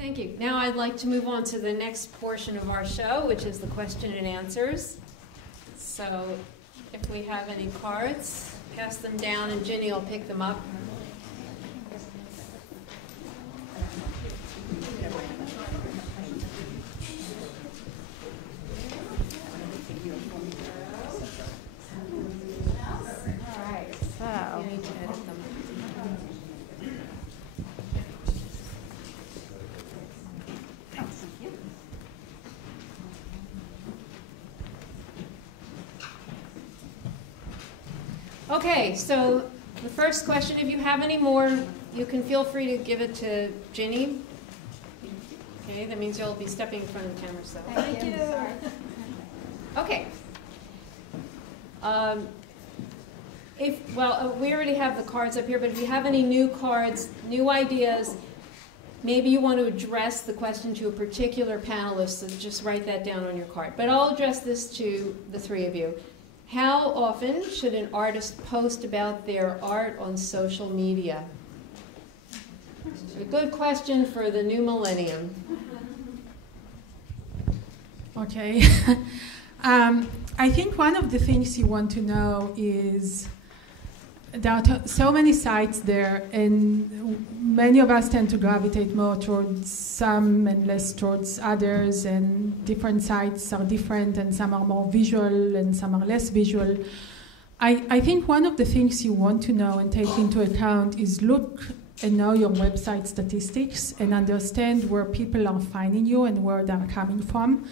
Thank you. Now I'd like to move on to the next portion of our show, which is the question and answers. So if we have any cards, pass them down and Ginny will pick them up. Okay, so the first question, if you have any more, you can feel free to give it to Ginny. Okay, that means you'll be stepping in front of the camera. So. Thank you. Okay. We already have the cards up here, but if you have any new cards, new ideas, maybe you want to address the question to a particular panelist, so just write that down on your card. But I'll address this to the three of you. How often should an artist post about their art on social media? A good question for the new millennium. Okay. I think one of the things you want to know is there are so many sites there, and many of us tend to gravitate more towards some and less towards others, and different sites are different, and some are more visual and some are less visual. I think one of the things you want to know and take into account is look and know your website statistics and understand where people are finding you and where they're coming from.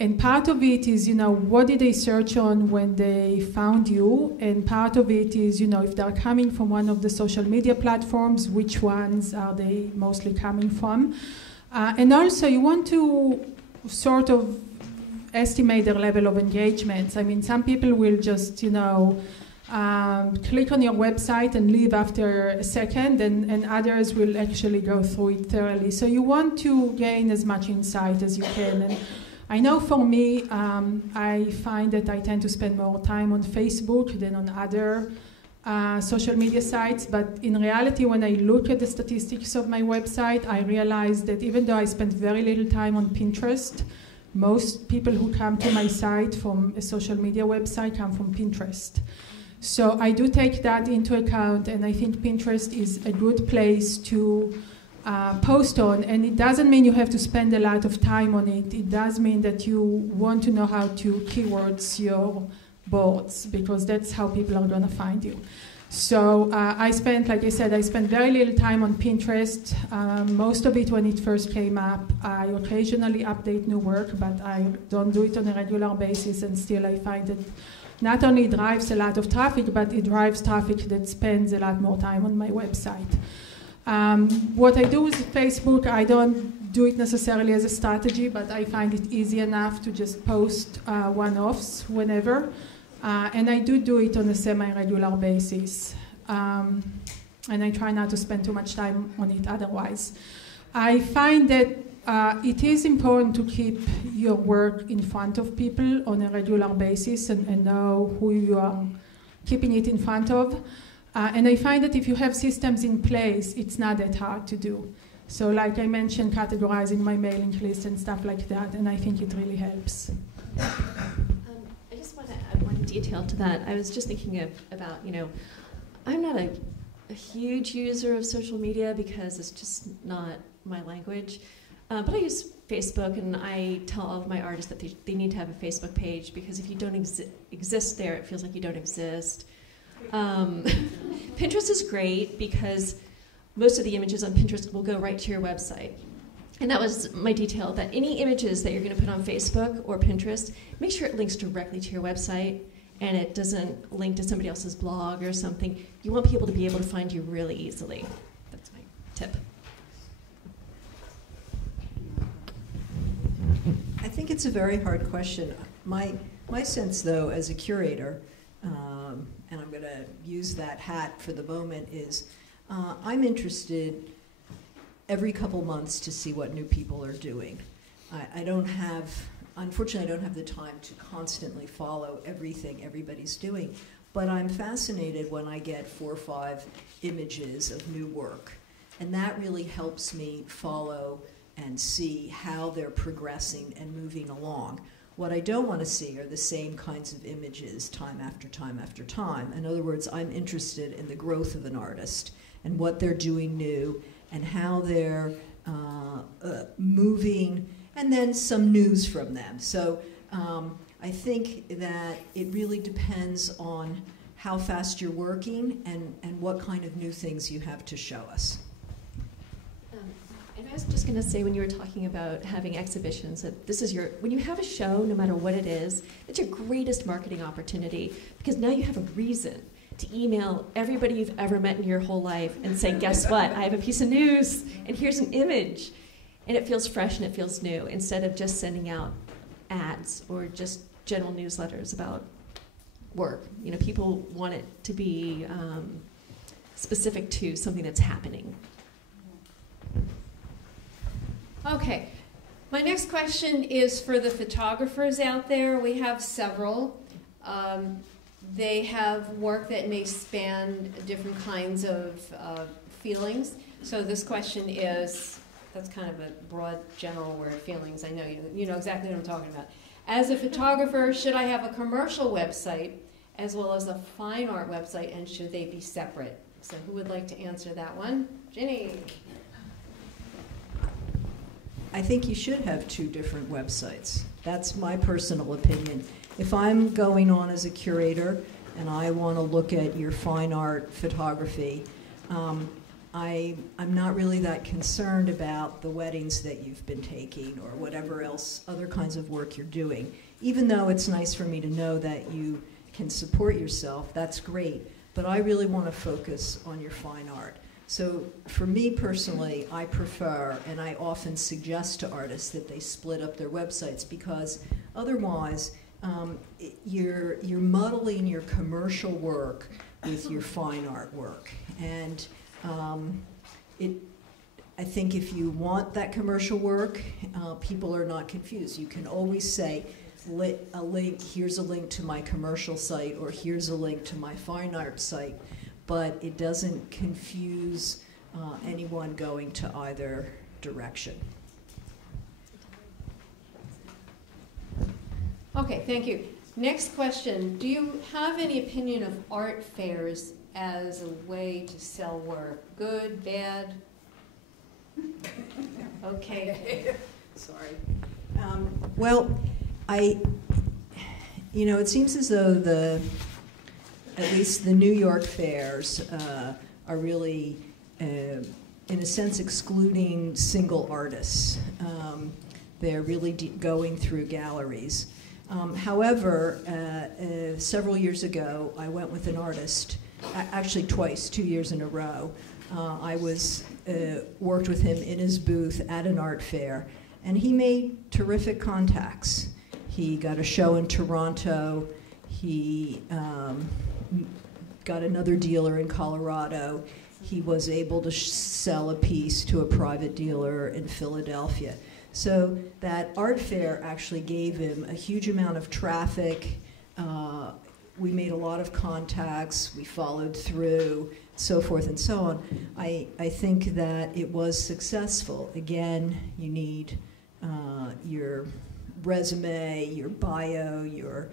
And part of it is, what did they search on when they found you? And part of it is, if they're coming from one of the social media platforms, which ones are they mostly coming from? And also, you want to sort of estimate their level of engagement. I mean, some people will just, click on your website and leave after a second, and others will actually go through it thoroughly. So you want to gain as much insight as you can. And I know for me, I find that I tend to spend more time on Facebook than on other social media sites, but in reality, when I look at the statistics of my website, I realize that even though I spend very little time on Pinterest, most people who come to my site from a social media website come from Pinterest. So I do take that into account, and I think Pinterest is a good place to post on, and it doesn't mean you have to spend a lot of time on it. It does mean that you want to know how to keywords your boards, because that's how people are going to find you. So I spent very little time on Pinterest. Most of it when it first came up. I occasionally update new work, but I don't do it on a regular basis, and still I find that not only drives a lot of traffic, but it drives traffic that spends a lot more time on my website. What I do with Facebook, I don't do it necessarily as a strategy, but I find it easy enough to just post one-offs whenever. And I do it on a semi-regular basis. And I try not to spend too much time on it otherwise. I find that it is important to keep your work in front of people on a regular basis and know who you are keeping it in front of. And I find that if you have systems in place, it's not that hard to do. So like I mentioned, categorizing my mailing list and stuff like that, and I think it really helps. I just want to add one detail to that. I was just thinking about, I'm not a huge user of social media because it's just not my language. But I use Facebook, and I tell all of my artists that they need to have a Facebook page, because if you don't exist there, it feels like you don't exist. Pinterest is great because most of the images on Pinterest will go right to your website. And that was my detail, that any images that you're going to put on Facebook or Pinterest, make sure it links directly to your website and it doesn't link to somebody else's blog or something. You want people to be able to find you really easily. That's my tip. I think it's a very hard question. My sense, though, as a curator, and I'm going to use that hat for the moment, is I'm interested every couple months to see what new people are doing. Unfortunately, I don't have the time to constantly follow everything everybody's doing, but I'm fascinated when I get 4 or 5 images of new work, and that really helps me follow and see how they're progressing and moving along. What I don't want to see are the same kinds of images time after time after time. In other words, I'm interested in the growth of an artist and what they're doing new and how they're moving, and then some news from them. So I think that it really depends on how fast you're working and what kind of new things you have to show us. And I was just going to say, when you were talking about having exhibitions, that this is when you have a show, no matter what it is, it's your greatest marketing opportunity, because now you have a reason to email everybody you've ever met in your whole life and say, guess what, I have a piece of news, and here's an image. And it feels fresh and it feels new, instead of just sending out ads or just general newsletters about work. You know, people want it to be specific to something that's happening. Okay, my next question is for the photographers out there. We have several. They have work that may span different kinds of feelings. So this question is, that's kind of a broad, general word, feelings. I know you know exactly what I'm talking about. As a photographer, should I have a commercial website as well as a fine art website, and should they be separate? So who would like to answer that one? Ginny. I think you should have two different websites. That's my personal opinion. If I'm going on as a curator and I want to look at your fine art photography, I'm not really that concerned about the weddings that you've been taking or whatever else, other kinds of work you're doing. Even though it's nice for me to know that you can support yourself, that's great. But I really want to focus on your fine art. So for me personally, I prefer, and I often suggest to artists that they split up their websites, because otherwise you're muddling your commercial work with your fine art work. And I think if you want that commercial work, people are not confused. You can always say, a link, here's a link to my commercial site, or here's a link to my fine art site, but it doesn't confuse anyone going to either direction. Okay, thank you. Next question. Do you have any opinion of art fairs as a way to sell work? Good, bad? Okay. Sorry. Well, it seems as though at least the New York fairs are really, in a sense, excluding single artists. They're really going through galleries. However, several years ago, I went with an artist, actually twice, 2 years in a row. I worked with him in his booth at an art fair, and he made terrific contacts. He got a show in Toronto. He got another dealer in Colorado. He was able to sell a piece to a private dealer in Philadelphia. So that art fair actually gave him a huge amount of traffic. We made a lot of contacts. We followed through, so forth and so on. I think that it was successful. Again, you need your resume, your bio, your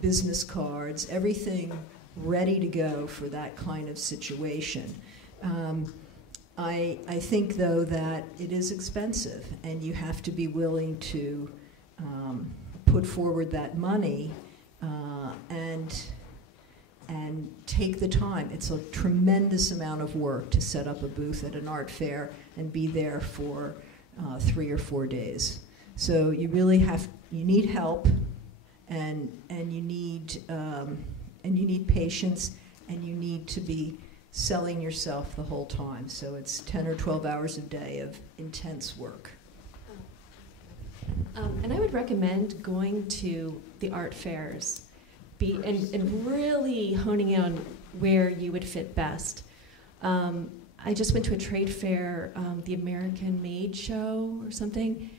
business cards, everything ready to go for that kind of situation. I think, though, that it is expensive, and you have to be willing to put forward that money and take the time. It's a tremendous amount of work to set up a booth at an art fair and be there for 3 or 4 days. So you really you need help, and you need patience, and you need to be selling yourself the whole time. So it's 10 or 12 hours a day of intense work. And I would recommend going to the art fairs and really honing in on where you would fit best. I just went to a trade fair, the American Made Show or something,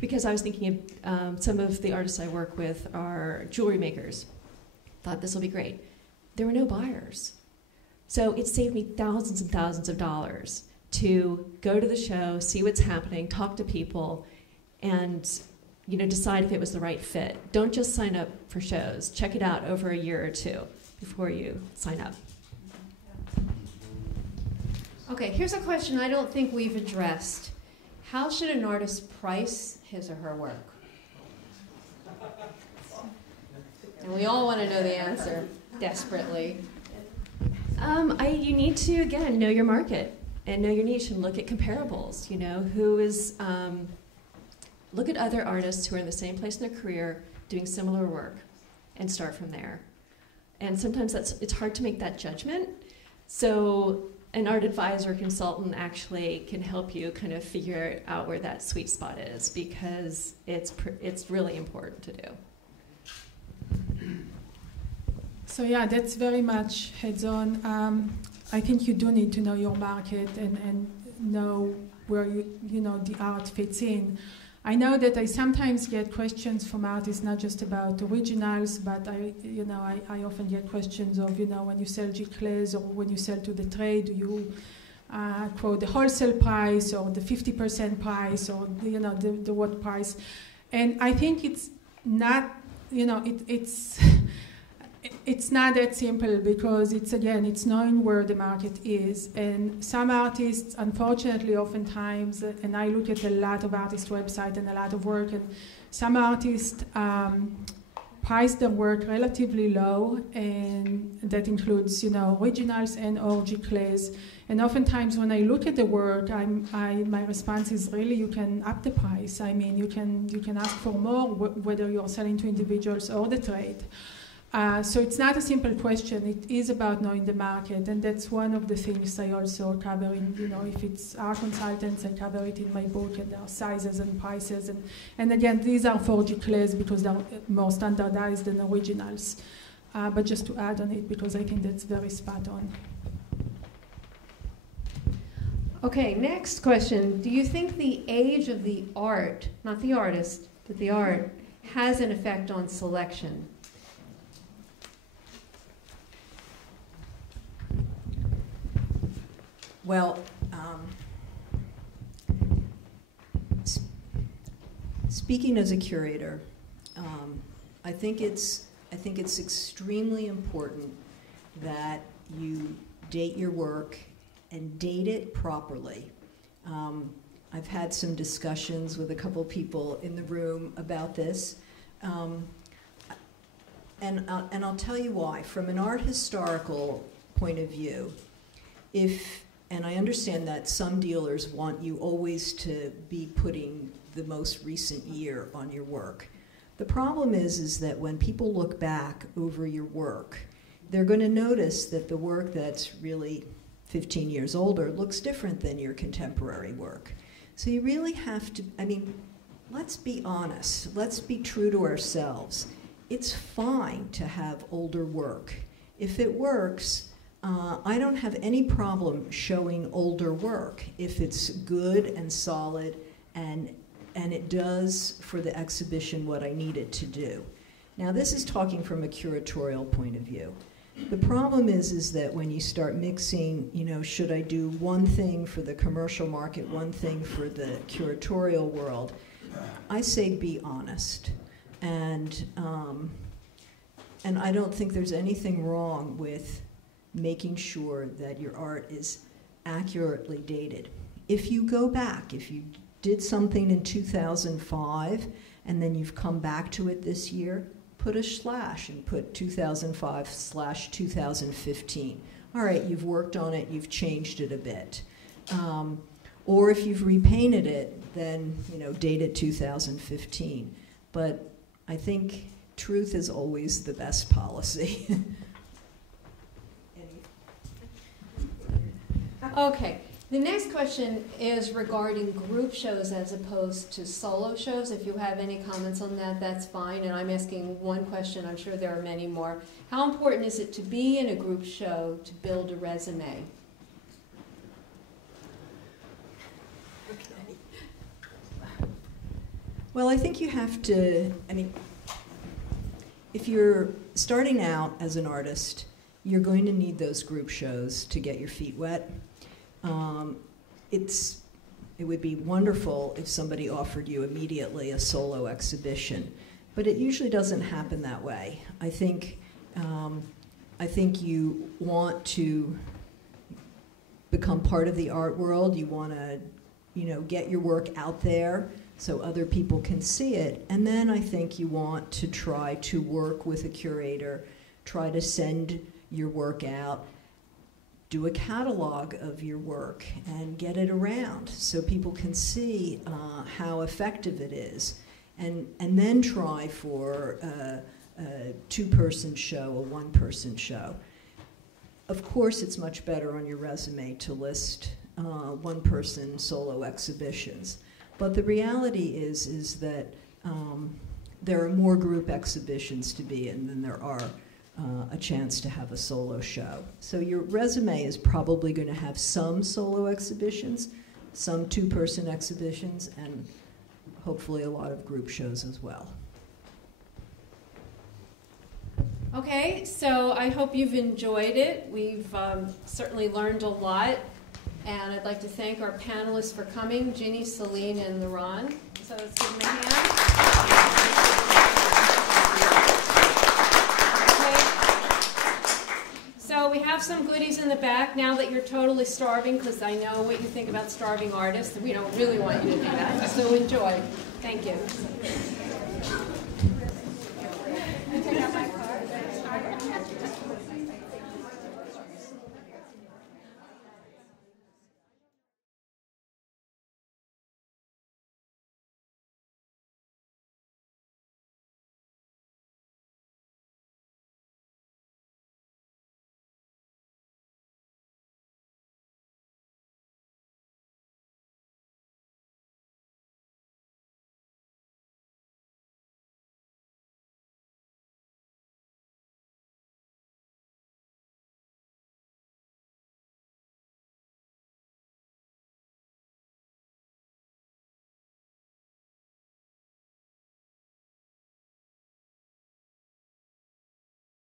because I was thinking of some of the artists I work with are jewelry makers. Thought this will be great. There were no buyers. So it saved me thousands and thousands of dollars to go to the show, see what's happening, talk to people, and decide if it was the right fit. Don't just sign up for shows. Check it out over a year or two before you sign up. Okay, here's a question I don't think we've addressed. How should an artist price his or her work? And we all want to know the answer desperately. You need to, again, know your market and know your niche and look at comparables. Look at other artists who are in the same place in their career doing similar work and start from there. And sometimes it's hard to make that judgment. So an art advisor consultant actually can help you kind of figure out where that sweet spot is, because it's really important to do. So yeah, that's very much heads-on. I think you do need to know your market and know where the art fits in. I know that I sometimes get questions from artists, not just about originals, but I often get questions of, when you sell giclées or when you sell to the trade, do you quote the wholesale price or the 50% price or the what price? And I think it's not, it's not that simple, because it's knowing where the market is. And some artists, unfortunately, oftentimes, and I look at a lot of artist websites and a lot of work, and some artists price their work relatively low, and that includes, originals and or giclées. And oftentimes when I look at the work, my response is really, you can up the price. I mean, you can ask for more, whether you're selling to individuals or the trade. So it's not a simple question. It is about knowing the market, and that's one of the things I also cover in, if it's art consultants, I cover it in my book, and there are sizes and prices. And again, these are for giclées because they're more standardized than originals. But just to add on it, because I think that's very spot on. Okay, next question. Do you think the age of the art, not the artist, but the art, has an effect on selection? Well, speaking as a curator, I think it's extremely important that you date your work and date it properly. I've had some discussions with a couple people in the room about this, and I'll tell you why. From an art historical point of view, and I understand that some dealers want you always to be putting the most recent year on your work. The problem is that when people look back over your work, they're going to notice that the work that's really 15 years older looks different than your contemporary work. So you really have to, let's be honest. Let's be true to ourselves. It's fine to have older work. If it works, I don't have any problem showing older work if it's good and solid and it does for the exhibition what I need it to do. Now, this is talking from a curatorial point of view. The problem is that when you start mixing, should I do one thing for the commercial market, one thing for the curatorial world, I say be honest. And I don't think there's anything wrong with making sure that your art is accurately dated. If you go back, if you did something in 2005 and then you've come back to it this year, put a slash and put 2005/2015. All right, you've worked on it, you've changed it a bit. Or if you've repainted it, then date it 2015. But I think truth is always the best policy. Okay, the next question is regarding group shows as opposed to solo shows. If you have any comments on that, that's fine. And I'm asking one question. I'm sure there are many more. How important is it to be in a group show to build a resume? Okay. Well, I think you have to, if you're starting out as an artist, you're going to need those group shows to get your feet wet. it would be wonderful if somebody offered you immediately a solo exhibition, but it usually doesn't happen that way. I think you want to become part of the art world. You want to, get your work out there so other people can see it. And then I think you want to try to work with a curator, try to send your work out, do a catalog of your work, and get it around so people can see how effective it is. And then try for a two-person show, a one-person show. Of course, it's much better on your resume to list one-person solo exhibitions. But the reality is that there are more group exhibitions to be in than there are a chance to have a solo show. So your resume is probably going to have some solo exhibitions, some two-person exhibitions, and hopefully a lot of group shows as well. Okay, so I hope you've enjoyed it. We've certainly learned a lot, and I'd like to thank our panelists for coming, Ginny, Celine, and Laron. So let's give them a hand. So we have some goodies in the back now that you're totally starving, because I know what you think about starving artists, and we don't really want you to do that. So enjoy. Thank you.